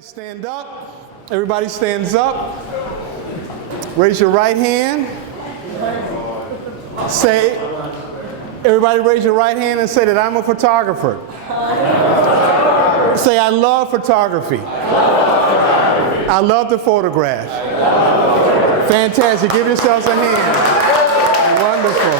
Stand up. Everybody stands up. Raise your right hand. Say, everybody raise your right hand and say that I'm a photographer. Say, I love photography. I love to photograph. Fantastic. Give yourselves a hand. Wonderful.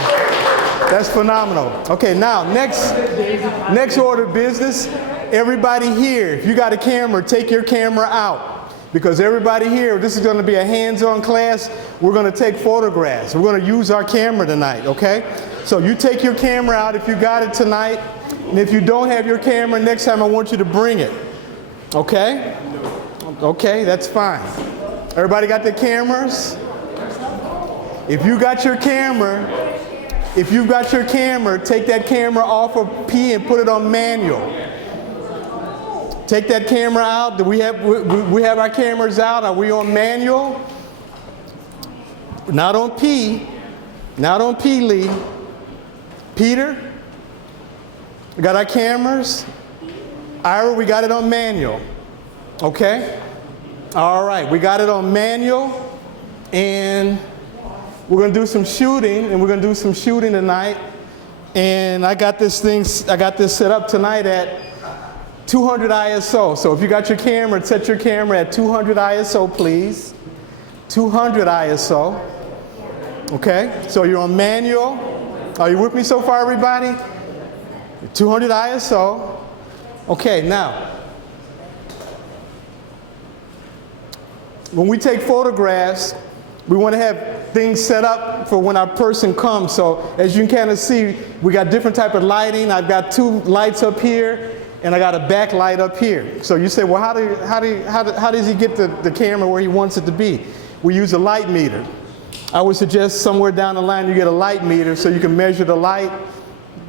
That's phenomenal. Okay, now, next order of business. Everybody here, if you got a camera, take your camera out. Because everybody here, this is going to be a hands-on class. We're going to take photographs. We're going to use our camera tonight, okay? So you take your camera out if you got it tonight. And if you don't have your camera, next time I want you to bring it. Okay? Okay, that's fine. Everybody got their cameras? If you got your camera, take that camera off of P and put it on manual. Take that camera out. Do we have our cameras out? Are we on manual? Not on P. Not on P, Lee. Peter? We got our cameras? Ira, we got it on manual. Okay? All right, we got it on manual. And we're going to do some shooting. Tonight. And I got this set up tonight at 200 ISO. So if you got your camera, set your camera at 200 ISO, please. 200 ISO. Okay? So you're on manual. Are you with me so far, everybody? 200 ISO. Okay, now, when we take photographs, we want to have things set up for when our person comes. So as you can kind of see, we got different type of lighting. I've got two lights up here. And I got a backlight up here. So you say, well, how does he get the camera where he wants it to be? We use a light meter. I would suggest somewhere down the line you get a light meter so you can measure the light,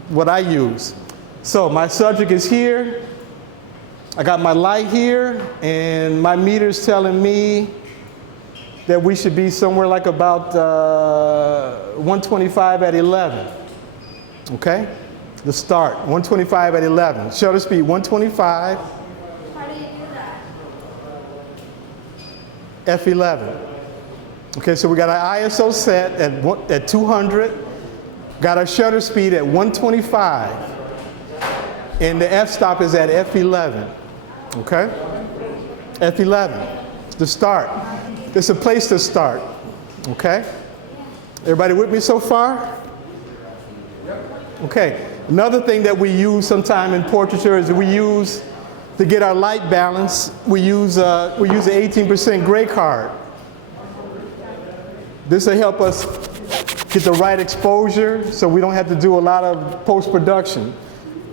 what I use. So my subject is here. I got my light here, and my meter's telling me that we should be somewhere like about 125 at 11. Okay? The start, 125 at 11. Shutter speed, 125. How do you do that? F11. Okay, so we got our ISO set at 200. Got our shutter speed at 125. And the f-stop is at F11. Okay? F11. The start. It's a place to start. Okay? Everybody with me so far? Okay. Another thing that we use sometime in portraiture is we use, to get our light balance, we use an 18% gray card. This will help us get the right exposure so we don't have to do a lot of post-production.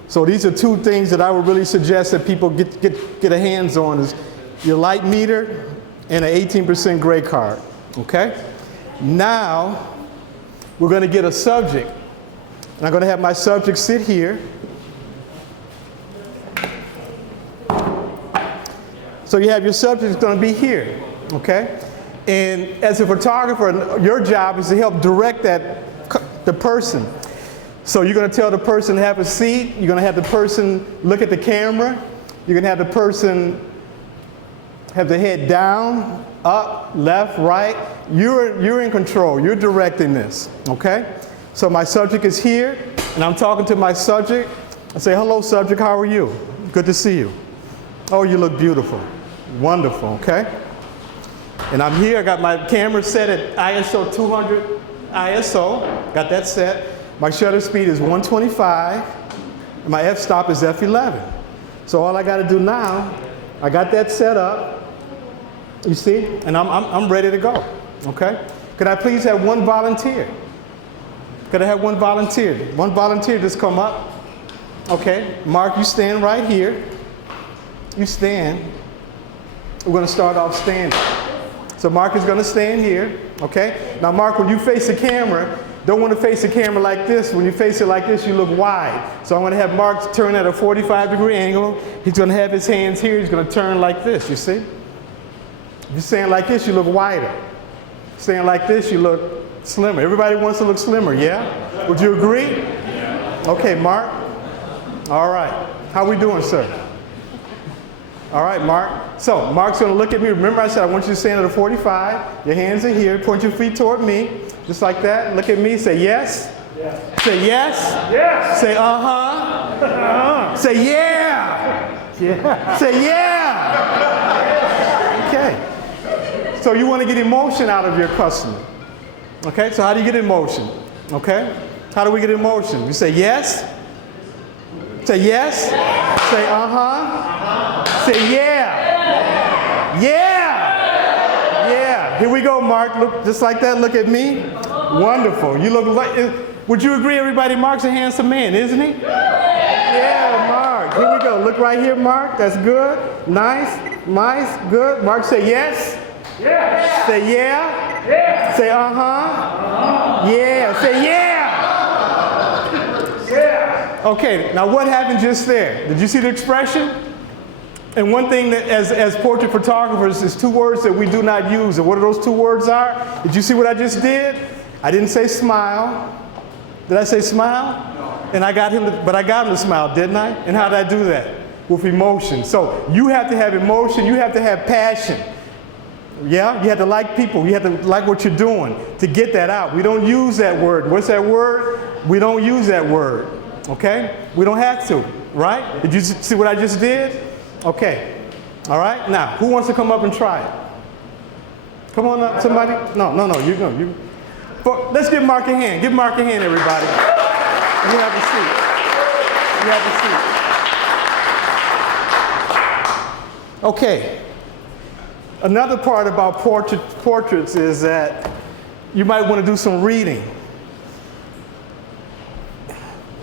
So these are two things that I would really suggest that people get a hands on, is your light meter and an 18% gray card. Okay? Now, we're going to get a subject. And I'm going to have my subject sit here. So you have your subject going to be here, okay? And as a photographer, your job is to help direct the person. So you're going to tell the person to have a seat. You're going to have the person look at the camera. You're going to have the person have the head down, up, left, right. You're in control. You're directing this, okay? So my subject is here, and I'm talking to my subject. I say, hello, subject, how are you? Good to see you. Oh, you look beautiful. Wonderful, okay? And I'm here, I got my camera set at ISO 200 ISO. Got that set. My shutter speed is 125, and my f-stop is F11. So all I got to do now, I got that set up, you see, and I'm ready to go, okay? Could I please have one volunteer? Could I have one volunteer? One volunteer just come up. Okay, Mark, you stand right here. You stand. We're going to start off standing. So Mark is going to stand here. Okay? Now, Mark, when you face the camera, don't want to face the camera like this. When you face it like this, you look wide. So I'm going to have Mark turn at a 45-degree angle. He's going to have his hands here. He's going to turn like this, you see? If you stand like this, you look wider. Stand like this, you look slimmer. Everybody wants to look slimmer, yeah? Would you agree? Yeah. Okay, Mark. All right. How we doing, sir? All right, Mark. So Mark's going to look at me. Remember I said I want you to stand at a 45. Your hands are here. Point your feet toward me. Just like that. Look at me. Say yes. Yes. Say yes. Yes. Say uh-huh. Uh-huh. Say yeah. Yeah. Say yeah. Okay. So you want to get emotion out of your customer. Okay, so how do you get emotion? Okay? How do we get emotion? You say yes. Say yes. Say uh-huh. Say yeah. Yeah. Yeah. Here we go, Mark. Look just like that. Look at me. Wonderful. You look like, would you agree everybody Mark's a handsome man, isn't he? Yeah, Mark. Here we go. Look right here, Mark. That's good. Nice. Nice. Good. Mark, say yes. Yes. Say yeah. Yeah. Say uh-huh. Uh-huh. Yeah. Say yeah. Yeah. Okay, now what happened just there? Did you see the expression? And one thing that as portrait photographers is two words that we do not use. And what are those two words are? Did you see what I just did? I didn't say smile. Did I say smile? No. And I got him to smile, didn't I? And how did I do that? With emotion. So you have to have emotion, you have to have passion. Yeah, you have to like people. You have to like what you're doing to get that out. We don't use that word. What's that word? We don't use that word. Okay? We don't have to, right? Did you see what I just did? Okay. All right. Now, who wants to come up and try it? Come on up, somebody. No. You go. Let's give Mark a hand. Give Mark a hand, everybody. You have a seat. You have a seat. Okay. Another part about portraits is that you might want to do some reading.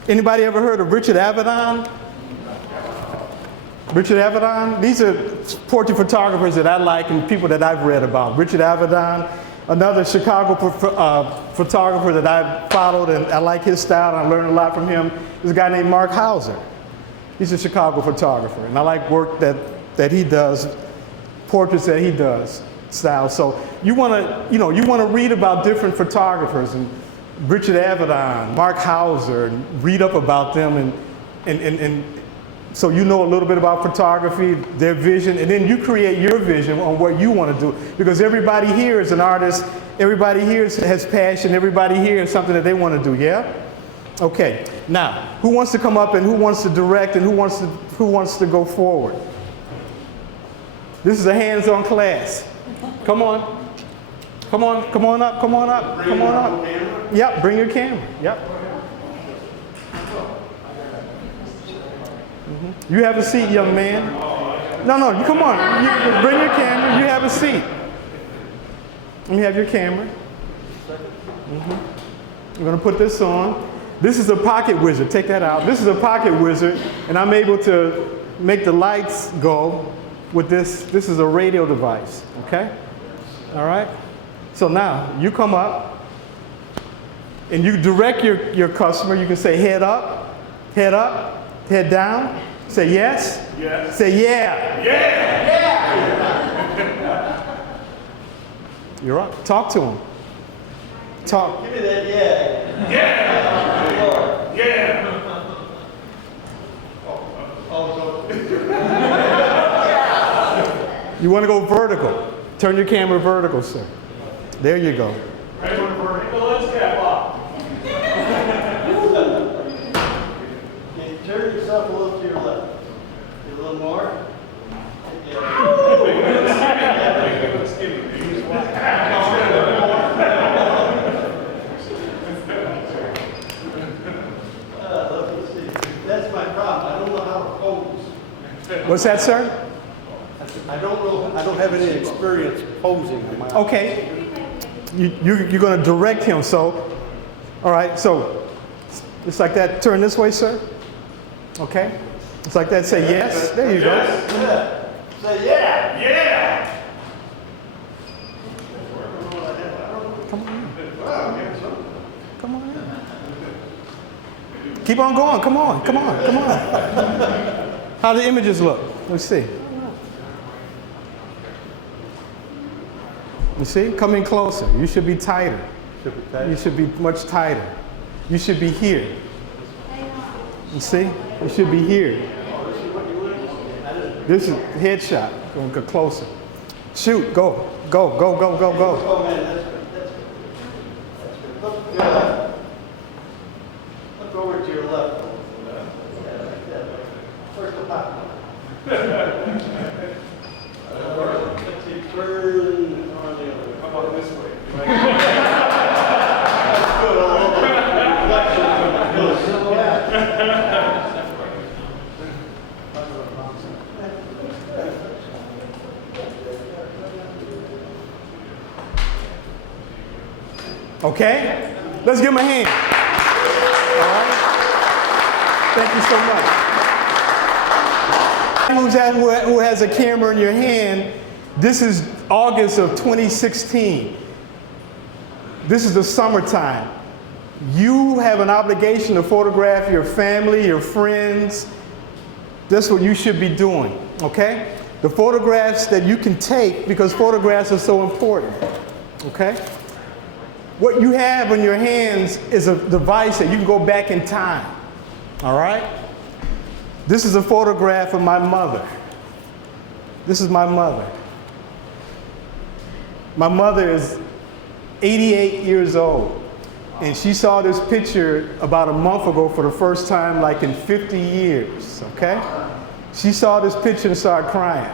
Anybody ever heard of Richard Avedon? Richard Avedon? These are portrait photographers that I like and people that I've read about. Richard Avedon, another Chicago photographer that I've followed and I like his style and I learned a lot from him. There's a guy named Mark Hauser. He's a Chicago photographer and I like work that he does, portraits that he does, style. So you want to read about different photographers and Richard Avedon, Mark Hauser, and read up about them and so you know a little bit about photography, their vision, and then you create your vision on what you want to do. Because everybody here is an artist, everybody here has passion, everybody here has something that they want to do, yeah? Okay, now, who wants to come up and who wants to direct and who wants to go forward? This is a hands-on class. Come on. Come on up, come on up, come on up. Yep, bring your camera, yep. You have a seat, young man. No, you come on. You bring your camera. You have a seat. Let me have your camera. I'm going to put this on. This is a pocket wizard. Take that out. This is a pocket wizard, and I'm able to make the lights go with this. This is a radio device, okay? All right? So now, you come up, and you direct your customer. You can say head up, head down. Say yes. Yes. Say yeah. Yeah. Yeah. You're up. Talk to him. Talk. Give me that yeah. Yeah. Yeah. You want to go vertical. Turn your camera vertical, sir. There you go. Right on vertical. Let's cap off. Turn yourself a little to your left. A little more. That's my problem. I don't know how to pose. What's that, sir? I don't know. I don't have any experience posing. Okay. You're going to direct him. So, all right. So, just like that. Turn this way, sir. Okay. It's like that. Say yes. There you go. Yeah. Say yeah. Yeah. Come on in. Come on in. Keep on going. Come on. Come on. Come on. How do the images look? Let's see. You see? Come in closer. You should be tighter. You should be much tighter. You should be here. You see? You should be here. This is headshot. Go closer. Shoot. Go. Go. Go. Go. Go. Go. Oh, man, that's good. That's good. Look to your left. Look over to your left. Yeah, like that. First the top one. Let's see, turn on the other way. How about this way? That's good. All over. Reflection. Okay? Let's give him a hand. All right? Thank you so much. Who has a camera in your hand, this is August of 2016. This is the summertime. You have an obligation to photograph your family, your friends. That's what you should be doing, okay? The photographs that you can take, because photographs are so important, okay? What you have in your hands is a device that you can go back in time, all right? This is a photograph of my mother. This is my mother. My mother is 88 years old, and she saw this picture about a month ago for the first time, like in 50 years, okay? She saw this picture and started crying.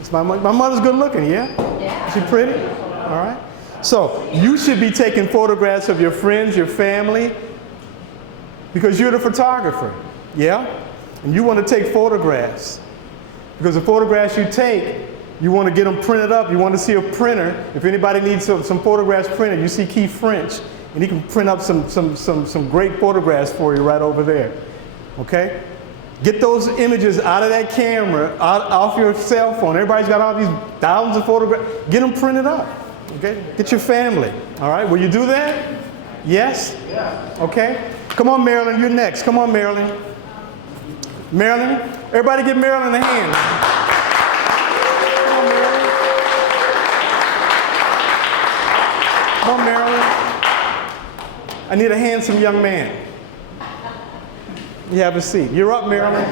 It's my mother's good looking, yeah? Yeah. Is she pretty? All right. So you should be taking photographs of your friends, your family, because you're the photographer, yeah? And you want to take photographs, because the photographs you take, you want to get them printed up. You want to see a printer. If anybody needs some photographs printed, you see Keith French, and he can print up some great photographs for you right over there, okay? Get those images out of that camera, off your cell phone. Everybody's got all these thousands of photographs. Get them printed up. Okay? Get your family. All right? Will you do that? Yes? Yeah. Okay? Come on, Marilyn. You're next. Come on, Marilyn. Marilyn. Everybody give Marilyn a hand. Come on, Marilyn. I need a handsome young man. You have a seat. You're up, Marilyn.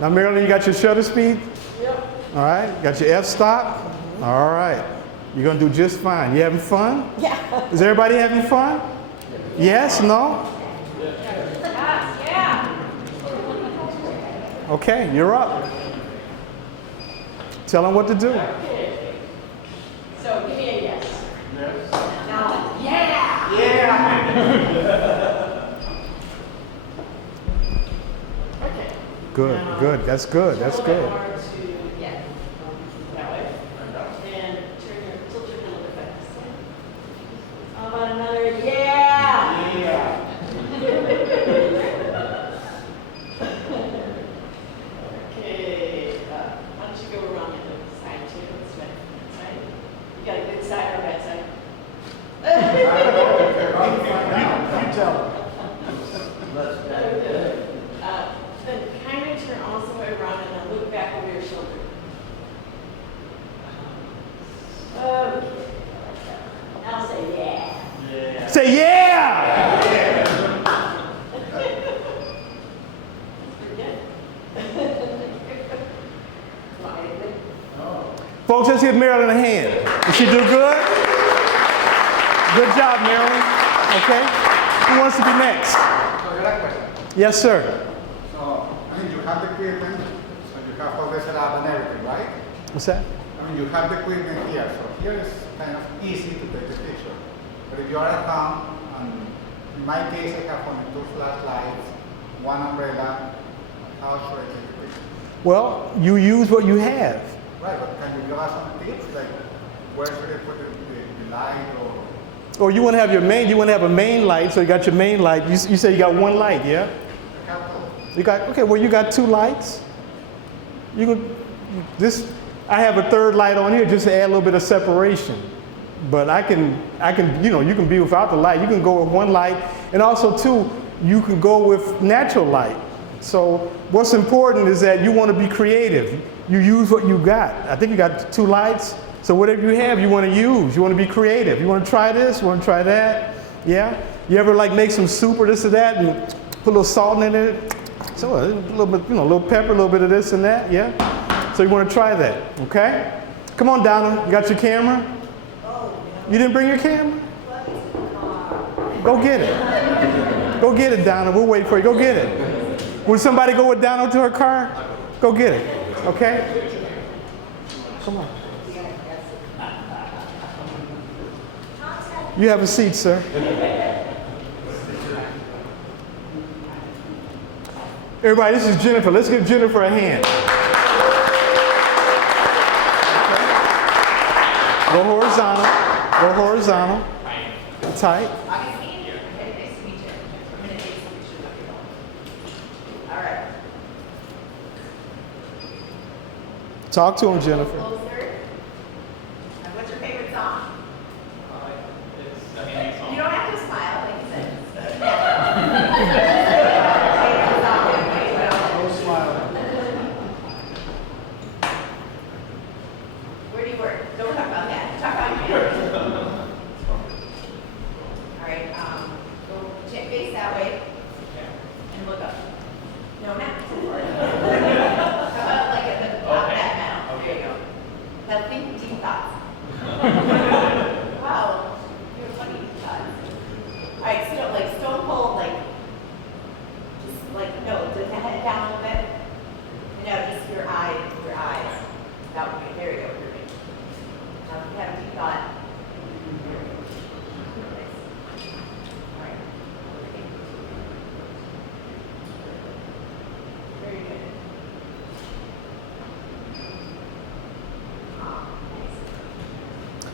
Now, Marilyn, you got your shutter speed? Yep. All right. You got your f-stop? All right. You're going to do just fine. You having fun? Yeah. Is everybody having fun? Yes? No? Yeah. Okay, you're up. Tell them what to do. Okay. So give me a yes. Yes. Now, yeah. Yeah. Okay. Good, Now, good. That's good. That's a little good. bit more to, yeah, that way. And tilt your head a little bit back. How about another yeah? Yeah. Okay. Why don't you go around the side too? This way. Side. You got a good side or bad side? You tell them. Good. Then kind of turn all the way around and then look back over your shoulder. Okay. Now say yeah. Yeah. Say yeah! Pretty good. Quietly. Folks, let's give Marilyn a hand. Did she do good? Good job, Marilyn. Okay? Who wants to be next? So I got a question. Yes, sir. So, I mean, you have the equipment, so you have all the setup and everything, right? What's that? I mean, you have the equipment here, so here is kind of easy to take the picture. But if you are at home, and in my case, I have only 2 flashlights, 1 umbrella, how should I take the picture? Well, you use what you have. Right, but can you give us some tips, like where should I put the light or? Or you want to have your main, you want to have a main light, so you got your main light. You say you got 1 light, yeah? I have both. You got, okay, well, you got 2 lights. You could, I have a 3rd light on here just to add a little bit of separation. But I can, you know, you can be without the light. You can go with 1 light. And also, too, you can go with natural light. So what's important is that you want to be creative. You use what you got. I think you got 2 lights. So whatever you have, you want to use. You want to be creative. You want to try this, you want to try that. Yeah? You ever like make some soup or this or that and put a little salt in it? So a little bit, a little pepper, a little bit of this and that, yeah? So you want to try that, okay? Come on, Donna, you got your camera? You didn't bring your camera? Go get it. Go get it, Donna. We'll wait for you. Go get it. Would somebody go with Donna to her car? Go get it, okay? Come on. You have a seat, sir. Everybody, this is Jennifer. Let's give Jennifer a hand. Go horizontal. Go horizontal. Tight. Nice to meet you. I'm going to take some pictures of you. All right. Talk to him, Jennifer. Closer. And what's your favorite song? You don't have to smile, like you said. Favorite song, okay, well, No smile. where do you work? Don't talk about that. Talk about your work. All right, go check face that way. And look up. No, not too far. How about like at the top of that mouth? There you go. Now think deep thoughts. Wow, you have funny thoughts. All right, still like stone cold, like just like no, the head down a little bit. No, just your eyes. That would be there. You go. Perfect. Now if you have a deep thought. All right. Very good.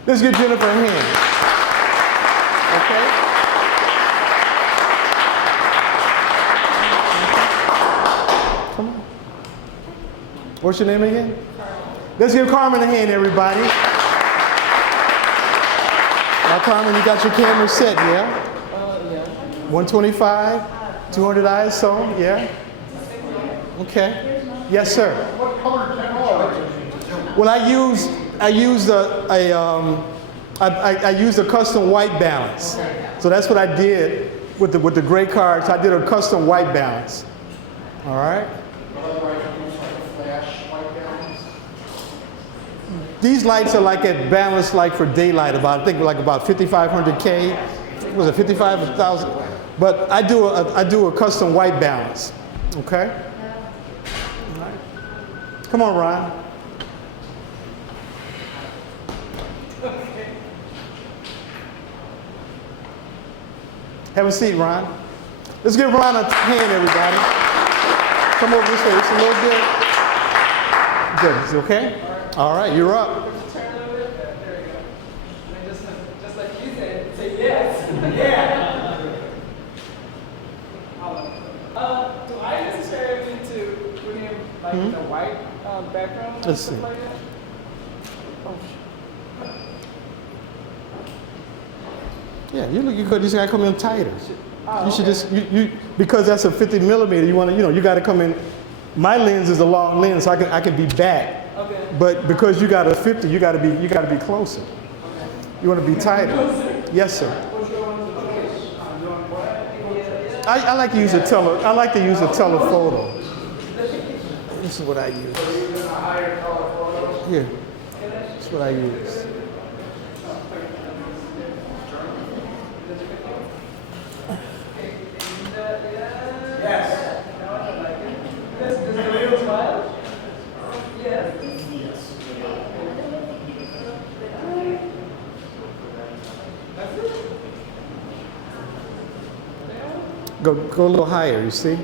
Let's give Jennifer a hand. Okay? Come on. What's your name again? Let's give Carmen a hand, everybody. Now, Carmen, you got your camera set, yeah? 125, 200 ISO, yeah? Okay. Yes, sir. Well, I used a custom white balance. So that's what I did with the gray cards. I did a custom white balance. All right. These lights are like at balance, like for daylight, I think about 5,500K. Was it 55,000? But I do a custom white balance. Okay. All right. Come on, Ron. Have a seat, Ron. Let's give Ron a hand, everybody. Come over this way just a little bit. Good. Is it okay? All right, you're up. Turn a little bit. There you go. And just like you said, say yes. Yeah. Do I necessarily need to put in like the white background? and Let's stuff see. Like that? Yeah, you just gotta come in tighter. You should just because that's a 50 millimeter. You want to, you got to come in. My lens is a long lens, so I can be back. Okay. But because you got a 50, you got to be closer. You want to be tighter. Yes, sir. I like to use a telephoto. This is what I use. Here. This is what I use. Go a little higher, you see?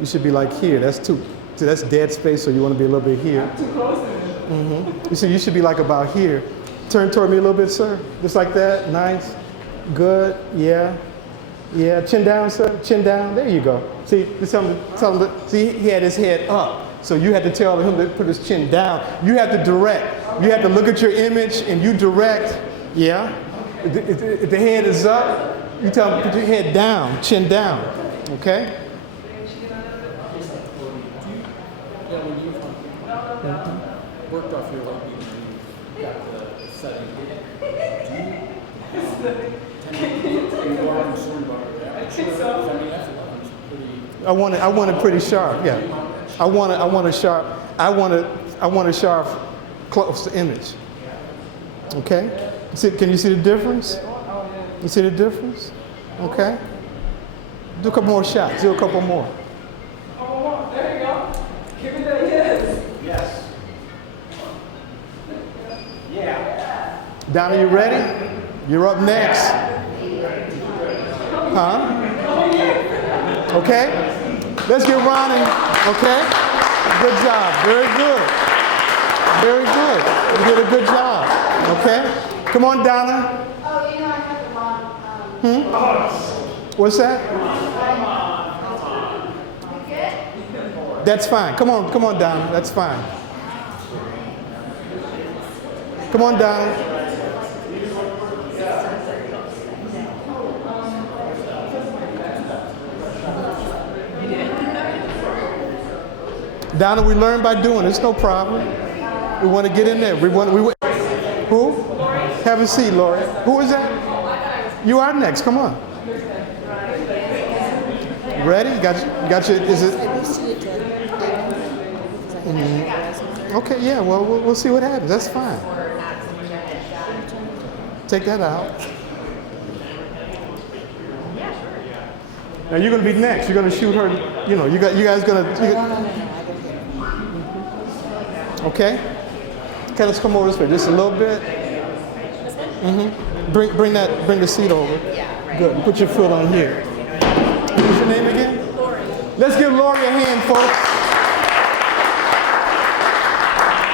You should be like here. That's dead space, so you want to be a little bit here. You see, you should be like about here. Turn toward me a little bit, sir. Just like that. Nice. Good. Yeah. Yeah. Chin down, sir. Chin down. There you go. See, tell him see, he had his head up. So you had to tell him to put his chin down. You have to direct. You have to look at your image and you direct. Yeah. If the head is up, you tell him to put your head down, chin down. Okay? Yeah, when you worked off your light beam and you got the setting, do you tend to be more concerned about it? I think so. I mean, F11 is pretty I want it pretty sharp. Yeah. I want a sharp, close image. Okay. Can you see the difference? You see the difference? Okay. Do a couple more shots. Do a couple more. Oh, there you go. Give me the yes. Yes. Yeah. Donna, you ready? You're up next. Huh? Okay. Let's get Ronnie. Okay. Good job. Very good. Very good. You did a good job. Okay. Come on, Donna. Oh, you know, I have the wrong, What's that? you good? That's fine. Come on, Donna. That's fine. Come on, Donna. Donna, we learn by doing. It's no problem. We want to get in there. Who? Have a seat, Laurie. Who is that? You are next. Come on. Ready? Got your, is it? Okay, yeah, well, we'll see what happens. That's fine. Take that out. Now you're going to be next. You're going to shoot her, you guys going to, okay? Okay, let's come over this way just a little bit. Bring the seat over. Good. Put your foot on here. What's your name again? Laurie. Let's give Laurie a hand, folks.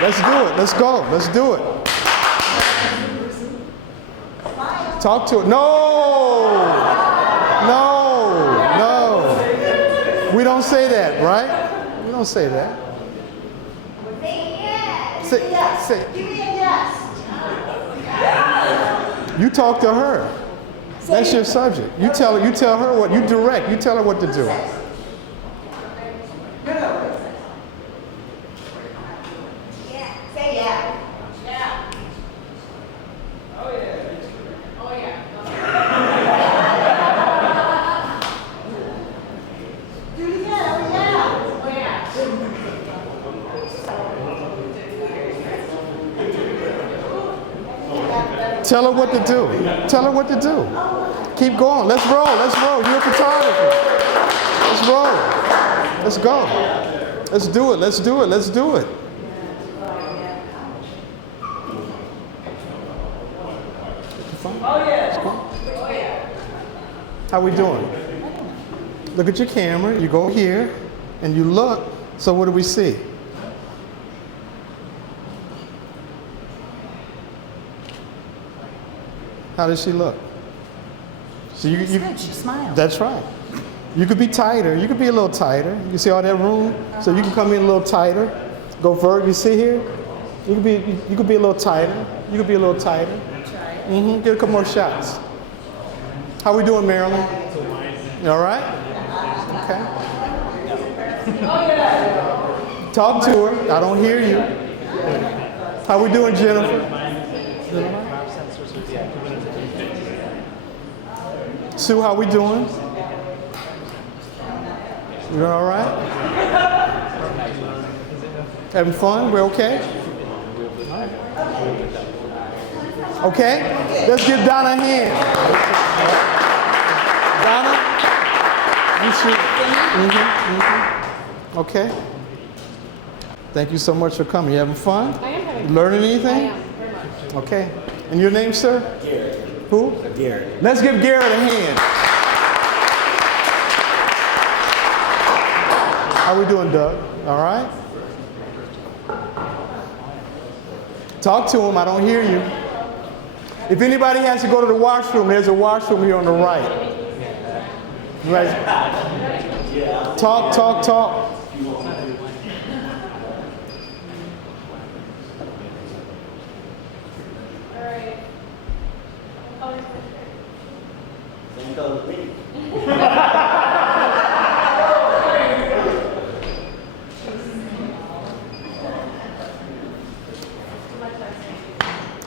Let's do it. Let's go. Let's do it. Talk to it. No. We don't say that, right? We don't say that. Say yes. Give me a yes. You talk to her. That's your subject. You tell her what, you direct, you tell her what to do. Say yeah. Yeah. Oh, yeah. Oh, yeah. Do it again. Oh, yeah. Oh, yeah. Tell her what to do. Tell her what to do. Keep going. Let's roll. Let's roll. You're a photographer. Let's roll. Let's go. Let's do it. Let's do it. Let's do it. Oh, yeah. Oh, yeah. How we doing? Look at your camera. You go here and you look. So what do we see? How does she look? So you Good, she smiled. That's right. You could be tighter. You could be a little tighter. You see all that room? So you can come in a little tighter. Go further. You see here? You could be a little tighter. You could be a little tighter. Get a couple more shots. How we doing, Marilyn? You all right? Okay. Talk to her. I don't hear you. How we doing, Jennifer? Sue, how we doing? You doing all right? Having fun? We're okay? Okay? Let's give Donna a hand. Donna? You should. Okay. Thank you so much for coming. You having fun? I am having You learning anything? I am, very much. Okay. And your name, sir? Garrett. Who? Garrett. Let's give Garrett a hand. How we doing, Doug? All right? Talk to him. I don't hear you. If anybody has to go to the washroom, there's a washroom here on the right. Right. Talk. Same color as me.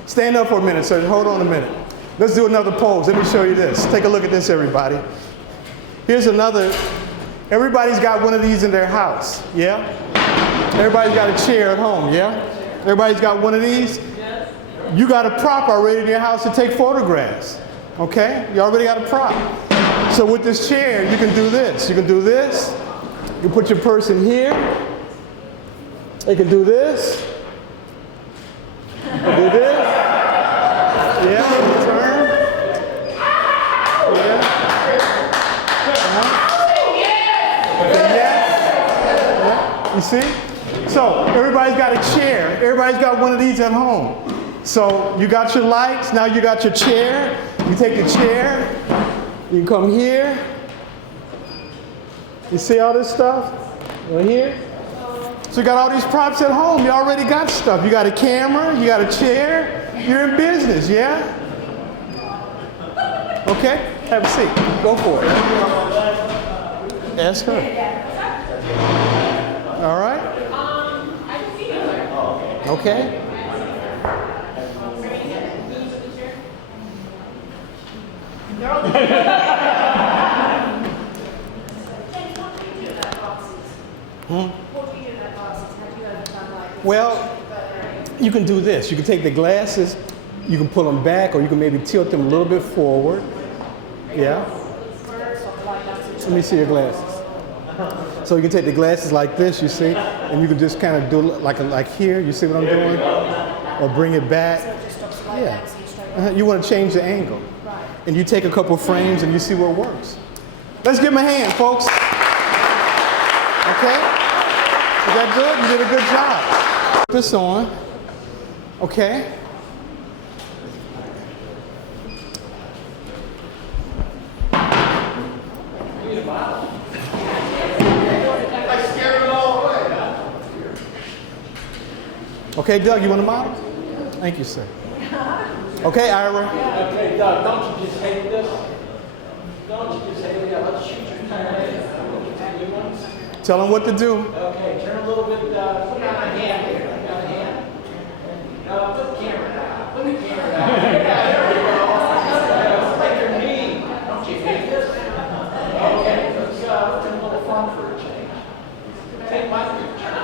Stand up for a minute, sir. Hold on a minute. Let's do another pose. Let me show you this. Take a look at this, everybody. Here's another Everybody's got one of these in their house, yeah? Everybody's got a chair at home, yeah? Everybody's got one of these? You got a prop already in your house to take photographs, okay? You already got a prop. So with this chair, you can do this. You can do this. You put your person here. You can do this. You can do this. Yeah, turn. Yeah. Yeah. You see? So everybody's got a chair. Everybody's got one of these at home. So you got your lights. Now you got your chair. You take the chair. You can come here. You see all this stuff? Right here? So you got all these props at home. You already got stuff. You got a camera. You got a chair. You're in business, yeah? Okay? Have a seat. Go for it. Ask her. All right? I can see you there. Okay. Well, you can do this. You can take the glasses, you can pull them back, or you can maybe tilt them a little bit forward. Yeah? Let me see your glasses. So you can take the glasses like this, you see, and you can just kind of do like here. You see what I'm doing? Or bring it back. Yeah. You want to change the angle. And you take a couple frames and you see what works. Let's give him a hand, folks. Okay? Is that good? You did a good job. Put this on. Okay? Okay, Doug, you want a model? Thank you, sir. Okay, Ira. Okay, Doug, don't you just hate this? Don't you just hate it? Yeah, let's shoot your camera. Tell them what to do. Okay, turn a little bit, put it on a hand here. Put it on a hand. Put the camera down. Put the camera down. Yeah, there we go. It's like your knee. Don't you hate this? Okay, let's turn a little fun for a change. Take my picture.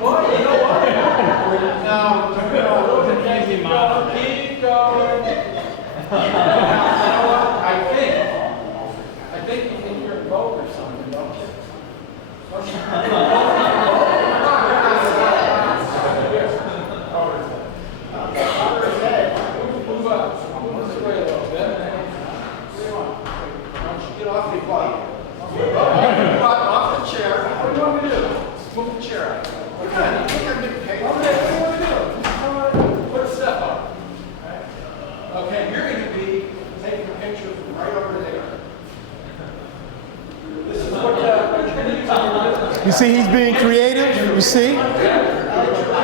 Boy, you know what? No, keep going. Keep going. I think you think you're a boat or something, don't you? Don't you? Move up. Move this way a little bit. What do you want? Why don't you get off your butt? Off the chair. What do you want me to do? Move the chair out. Okay, what do you want to do? Put a step up. Okay, you're going to be taking a picture from right over there. This is what you're going to use on your business. You see he's being creative? You see?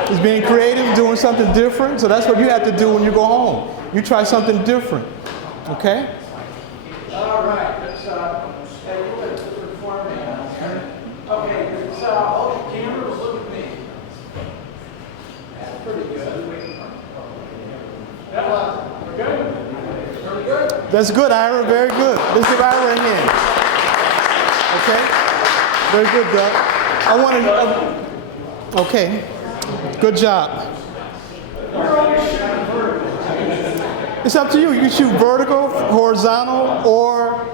He's being creative, doing something different. So that's what you have to do when you go home. You try something different. Okay? All right, let's hey, go ahead, perform me. Okay, let's hold the camera, look at me. That's pretty good. That was good. Very good. That's good, Ira. Very good. Let's give Ira a hand. Okay? Very good, Doug. I want to... okay. Good job. It's up to you. You can shoot vertical, horizontal, or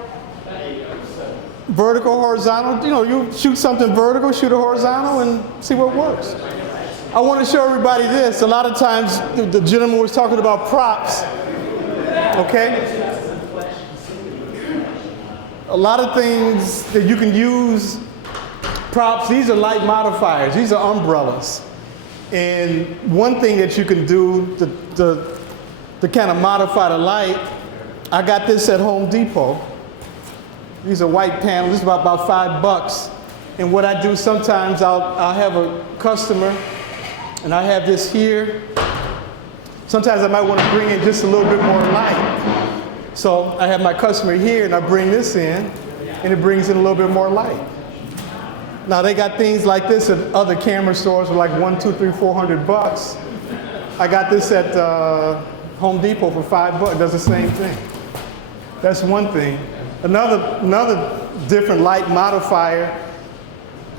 vertical, horizontal. You know, you shoot something vertical, shoot a horizontal, and see what works. I want to show everybody this. A lot of times, the gentleman was talking about props. Okay? A lot of things that you can use, props, these are light modifiers. These are umbrellas. And one thing that you can do to kind of modify the light, I got this at Home Depot. These are white panels. This is about $5. And what I do sometimes, I'll have a customer, and I have this here. Sometimes I might want to bring in just a little bit more light. So I have my customer here, and I bring this in, and it brings in a little bit more light. Now they got things like this at other camera stores for like $100, $200, $300, $400. I got this at Home Depot for $5. Does the same thing. That's one thing. Another different light modifier.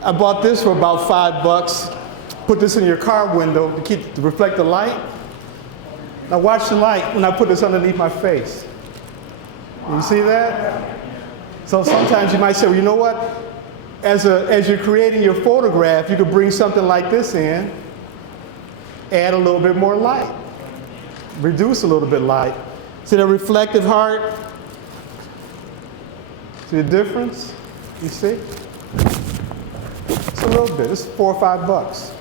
I bought this for about $5. Put this in your car window to reflect the light. Now watch the light when I put this underneath my face. You see that? So sometimes you might say, well, you know what? As you're creating your photograph, you could bring something like this in, add a little bit more light, reduce a little bit light. See the reflective heart? See the difference? You see? It's a little bit. It's $4 or $5.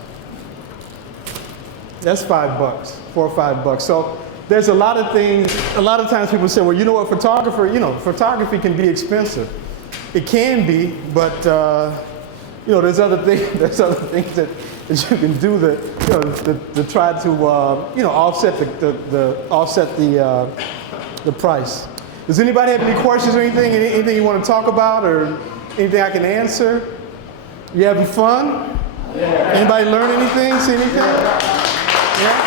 That's $5, $4 or $5. So there's a lot of things. A lot of times people say, well, you know what, photography can be expensive. It can be, but there's other things that you can do to try to offset the price. Does anybody have any questions or anything you want to talk about, or anything I can answer? You having fun? Yeah. Anybody learn anything? See anything? Yeah.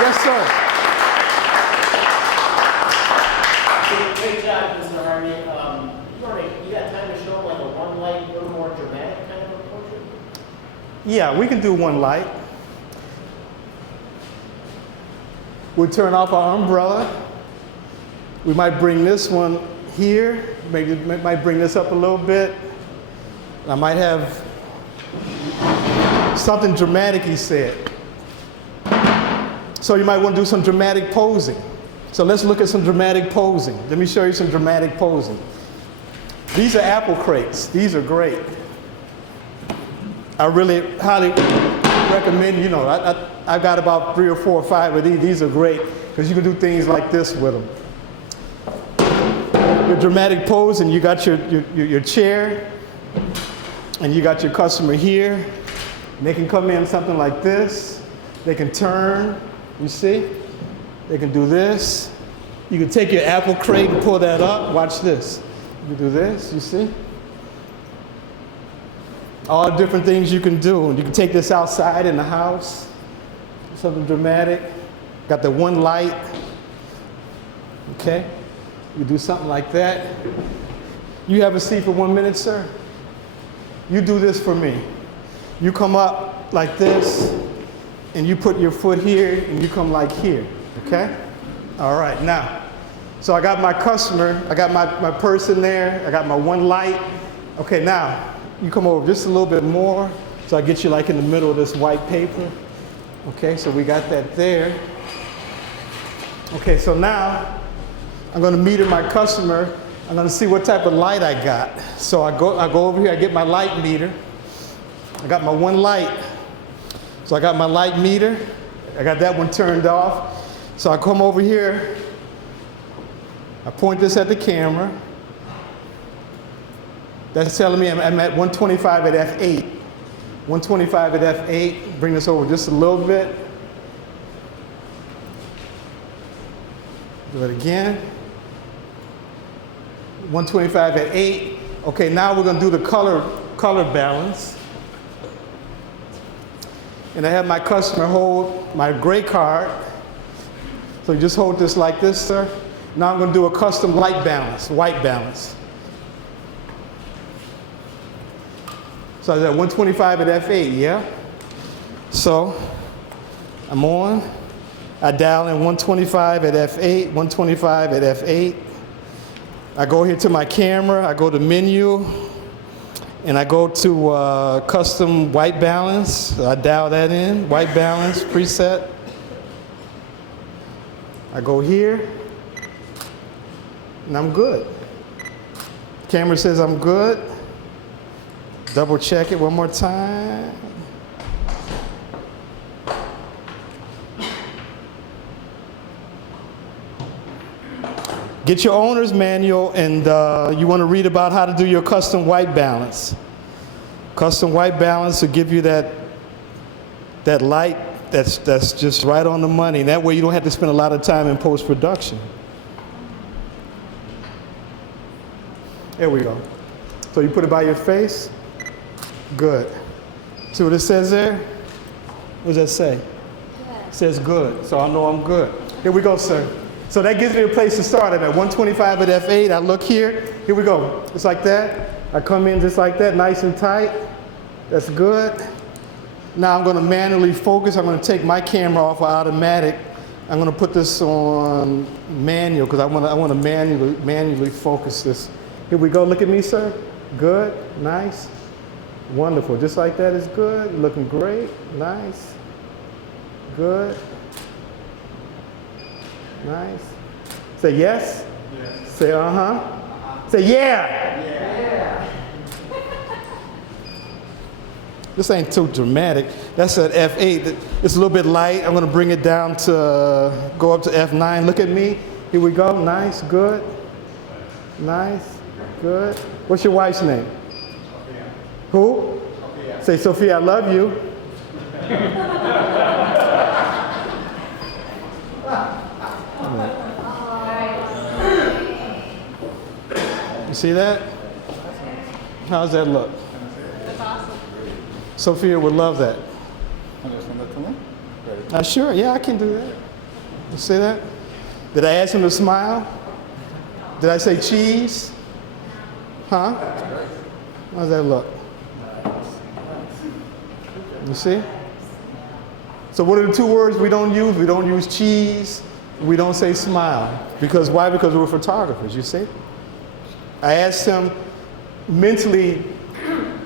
Yes, sir. Great job, Mr. Harvey. You got time to show like a one light, a little more dramatic kind of a portrait? Yeah, we can do one light. We'll turn off our umbrella. We might bring this one here. Might bring this up a little bit. I might have something dramatic, he said. So you might want to do some dramatic posing. So let's look at some dramatic posing. Let me show you some dramatic posing. These are apple crates. These are great. I really highly recommend, I've got about 3 or 4 or 5 of these. These are great because you can do things like this with them. Your dramatic posing, you got your chair, and you got your customer here. They can come in something like this. They can turn, you see? They can do this. You can take your apple crate and pull that up. Watch this. You can do this, you see? All the different things you can do. You can take this outside in the house. Something dramatic. Got the one light. Okay? You do something like that. You have a seat for 1 minute, sir? You do this for me. You come up like this, and you put your foot here, and you come like here, okay? All right, now, so I got my customer, I got my person there, I got my one light. Okay, now, you come over just a little bit more, so I get you like in the middle of this white paper. Okay, so we got that there. Okay, so now, I'm gonna meter my customer. I'm gonna see what type of light I got. So I go over here, I get my light meter. I got my one light. So I got my light meter. I got that one turned off. So I come over here. I point this at the camera. That's telling me I'm at 125 at f8. 125 at f8. Bring this over just a little bit. Do it again. 125 at 8. Okay, now we're gonna do the color balance. And I have my customer hold my gray card. So you just hold this like this, sir. Now I'm gonna do a custom light balance, white balance. So I was at 125 at f8, yeah? So I'm on. I dial in 125 at f8, 125 at f8. I go here to my camera, I go to menu, and I go to custom white balance. I dial that in, white balance preset. I go here, and I'm good. Camera says I'm good. Double check it one more time. Get your owner's manual, and you want to read about how to do your custom white balance. Custom white balance will give you that light that's just right on the money. And that way you don't have to spend a lot of time in post-production. There we go. So you put it by your face. Good. See what it says there? What does that say? Good. It says good, so I know I'm good. Here we go, sir. So that gives me a place to start. I'm at 125 at F8. I look here. Here we go. Just like that. I come in just like that, nice and tight. That's good. Now I'm going to manually focus. I'm going to take my camera off of automatic. I'm going to put this on manual because I want to manually focus this. Here we go. Look at me, sir. Good. Nice. Wonderful. Just like that is good. You're looking great. Nice. Good. Nice. Say yes. Yes. Say uh-huh. Say yeah. Yeah. This ain't too dramatic. That's at F8. It's a little bit light. I'm going to bring it down to, go up to F9. Look at me. Here we go. Nice. Good. Nice. Good. What's your wife's name? Sophia. Who? Sophia. Say, Sophia, I love you. You see that? How's that look? That's awesome. Sophia would love that. Understand that to me? Sure, yeah, I can do that. You see that? Did I ask him to smile? Did I say cheese? Huh? How's that look? You see? So what are the two words we don't use? We don't use cheese. We don't say smile. Because why? Because we're photographers, you see? I asked him mentally,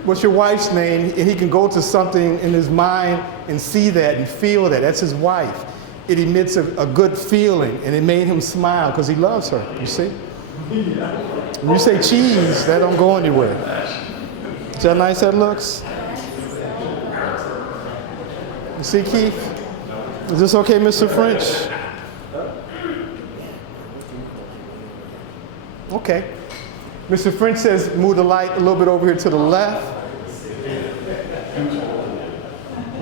what's your wife's name? And he can go to something in his mind and see that and feel that. That's his wife. It emits a good feeling, and it made him smile because he loves her, you see? When you say cheese, that don't go anywhere. See how nice that looks? You see, Keith? Is this okay, Mr. French? Okay. Mr. French says move the light a little bit over here to the left.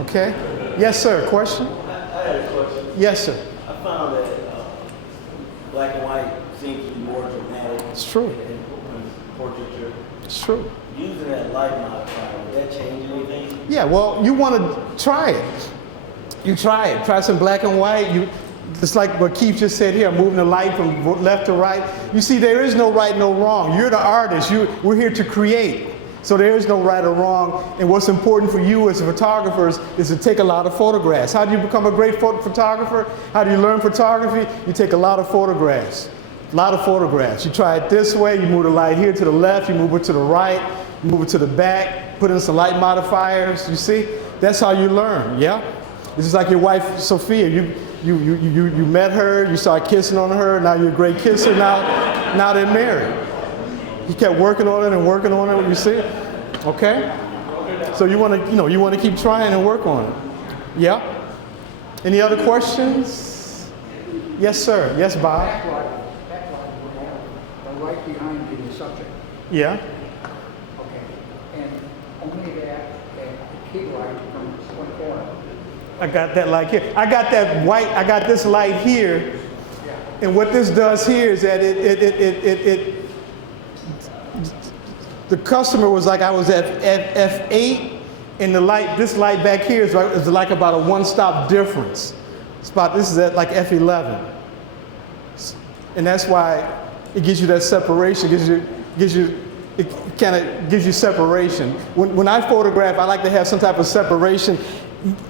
Okay. Yes, sir. Question? I had a question. Yes, sir. I found that black and white seems to be more dramatic. It's true. In portraiture. It's true. Using that light modifier, would that change anything? Yeah, well, you want to try it. You try it. Try some black and white. It's like what Keith just said here, moving the light from left to right. You see, there is no right, no wrong. You're the artist. We're here to create. So there is no right or wrong. And what's important for you as photographers is to take a lot of photographs. How do you become a great photographer? How do you learn photography? You take a lot of photographs. A lot of photographs. You try it this way. You move the light here to the left. You move it to the right. You move it to the back. Put in some light modifiers. You see? That's how you learn. Yeah? It's just like your wife, Sophia. You met her, you started kissing on her, now you're a great kisser, now they're married. He kept working on it and working on it, you see? Okay? So you want to keep trying and work on it. Yeah? Any other questions? Yes, sir. Yes, Bob. The right behind the subject. Yeah? Okay. And only that key light from one corner. I got that light here. I got that white, I got this light here. And what this does here is that the customer was like, I was at F8, and this light back here is like about a one-stop difference. This is at like F11. And that's why it gives you that separation, it kind of gives you separation. When I photograph, I like to have some type of separation.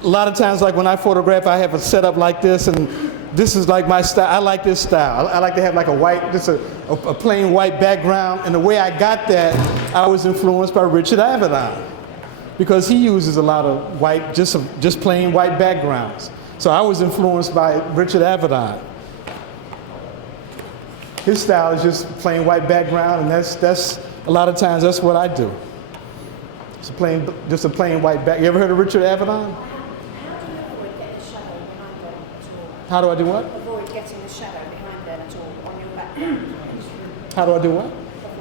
A lot of times, like when I photograph, I have a setup like this, and this is like my style. I like this style. I like to have like a plain white background. And the way I got that, I was influenced by Richard Avedon, because he uses a lot of white, just plain white backgrounds. So I was influenced by Richard Avedon. His style is just plain white background, and that's a lot of times that's what I do. Just a plain white back. You ever heard of Richard Avedon? How do I do what? Avoid getting the shadow behind them at all on your background. How do I do what?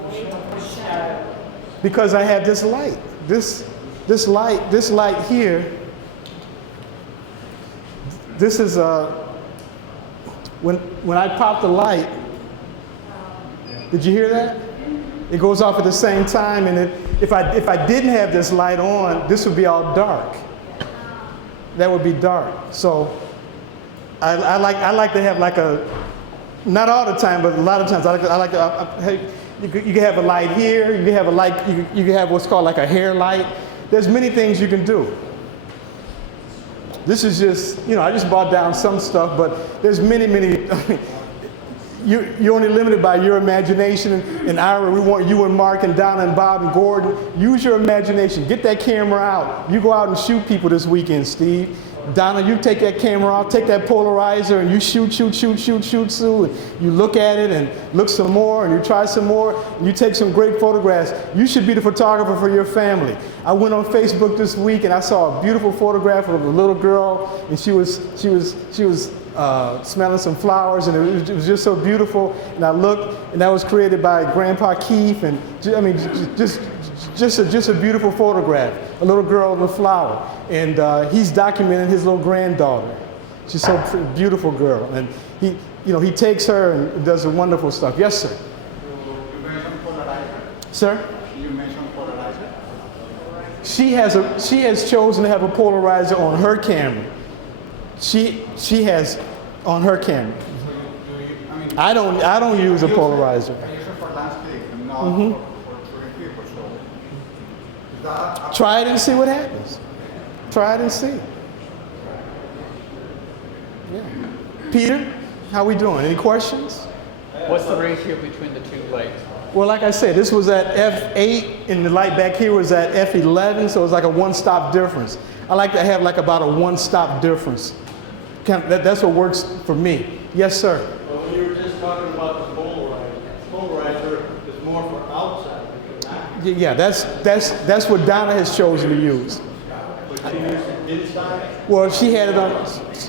Avoid the shadow. Because I have this light. This light here. This is when I pop the light. Did you hear that? It goes off at the same time, and if I didn't have this light on, this would be all dark. That would be dark. So I like to have like Not all the time, but a lot of times. Hey, you can have a light here. You can have a light. You can have what's called like a hair light. There's many things you can do. This is just, I just brought down some stuff, but there's many. You're only limited by your imagination. And Ira, we want you and Mark and Donna and Bob and Gordon. Use your imagination. Get that camera out. You go out and shoot people this weekend, Steve. Donna, you take that camera out, take that polarizer, and you shoot, Sue. And you look at it and look some more, and you try some more, and you take some great photographs. You should be the photographer for your family. I went on Facebook this week, and I saw a beautiful photograph of a little girl, and she was smelling some flowers, and it was just so beautiful. And I looked, and that was created by Grandpa Keith, and just a beautiful photograph. A little girl and a flower, and he's documenting his little granddaughter. She's so beautiful girl, and he takes her and does the wonderful stuff. Yes, sir. You mentioned polarizer. Sir. You mentioned polarizer. She has chosen to have a polarizer on her camera. She has on her camera. I don't use a polarizer. I use it for landscape and not for people. So Try it and see what happens. Try it and see. Yeah. Peter, how we doing? Any questions? What's the ratio between the two lights? Well, like I said, this was at f8, and the light back here was at f11, so it's like a one-stop difference. I like to have like about a one-stop difference. That's what works for me. Yes, sir. Well, when you were just talking about the polarizer is more for outside. Yeah, that's what Donna has chosen to use. But you use it inside? Well, she had it on.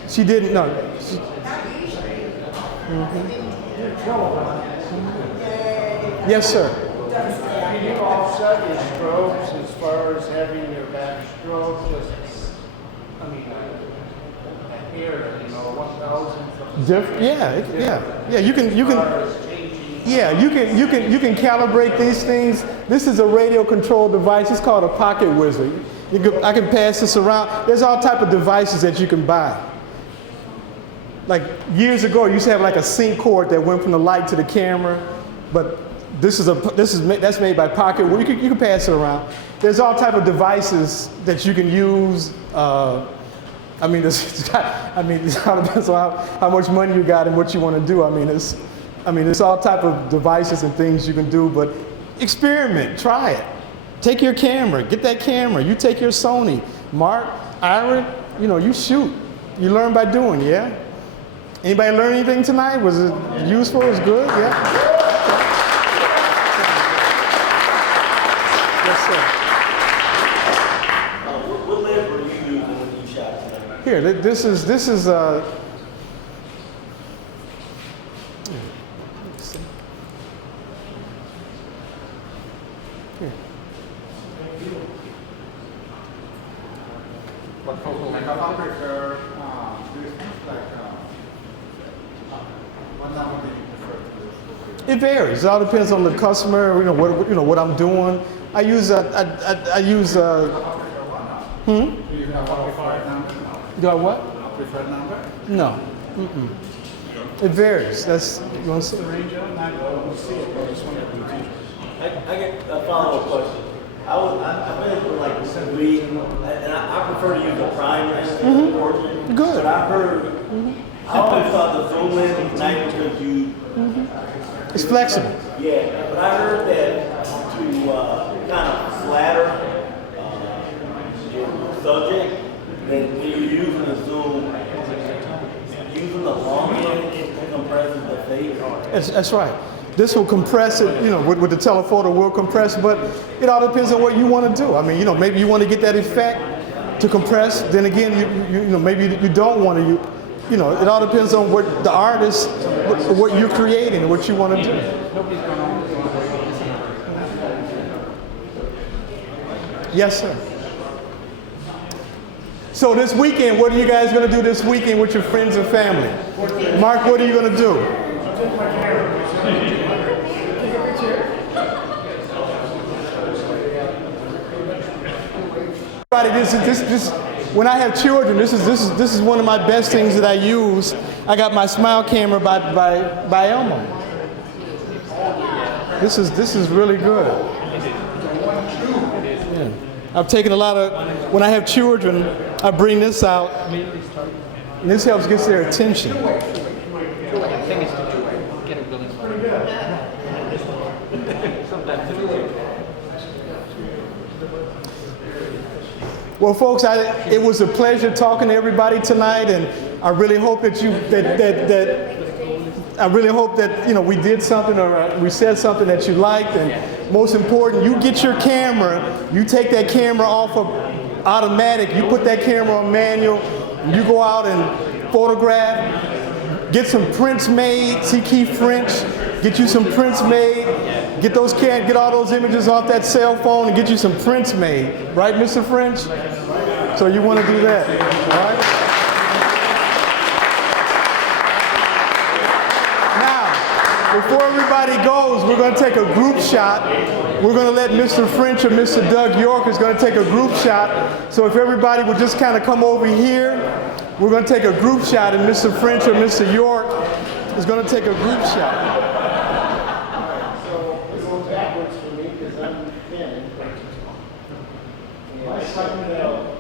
She didn't know. Yes, sir. Can you offset your strokes as far as having your back stroke just, here, 1,000? Different. Yeah. You can. Yeah, you can calibrate these things. This is a radio controlled device. It's called a pocket wizard. I can pass this around. There's all type of devices that you can buy. Like years ago, you used to have like a sync cord that went from the light to the camera, but that's made by pocket. Well, you can pass it around. There's all type of devices that you can use. It all depends on how much money you got and what you want to do. There's all type of devices and things you can do, but experiment, try it. Take your camera, get that camera. You take your Sony. Mark, Ira, you shoot. You learn by doing, yeah? Anybody learn anything tonight? Was it useful? Was it good? Yeah? Yes, sir. What lamp were you using when you shot tonight? Here, this is like I prefer this like what number do you prefer to use? It varies. It all depends on the customer. What I'm doing. I use Do you have a preferred number? Do I what? A preferred number? No. It varies. That's you want to say. I get a follow-up question. I've been for like 3, and I prefer to use a prime lens portion. Good. But I heard, I always thought the zoom lens was nice because you. It's flexible. Yeah, but I heard that to kind of flatter your subject, that when you're using a zoom, using the long end, it compresses the face. That's right. This will compress it, with the telephoto will compress, but it all depends on what you want to do. Maybe you want to get that effect to compress. Then again, maybe you don't want to. It all depends on what the artist, what you're creating, what you want to do. Yes, sir. So this weekend, what are you guys going to do this weekend with your friends and family? Mark, what are you going to do? This when I have children, this is one of my best things that I use. I got my smile camera by Elmo. This is really good. Yeah. I've taken a lot of, when I have children, I bring this out, and this helps get their attention. Well, folks, it was a pleasure talking to everybody tonight, and I really hope that I really hope that we did something or we said something that you liked, and most important, you get your camera, you take that camera off of automatic, you put that camera on manual, and you go out and photograph, get some prints made, see Keith French, get you some prints made, get all those images off that cell phone and get you some prints made, right, Mr. French? So you want to do that, all right? Now, before everybody goes, we're going to take a group shot. We're going to let Mr. French or Mr. Doug York is going to take a group shot. So if everybody would just kind of come over here, we're going to take a group shot, and Mr. French or Mr. York is going to take a group shot. I know.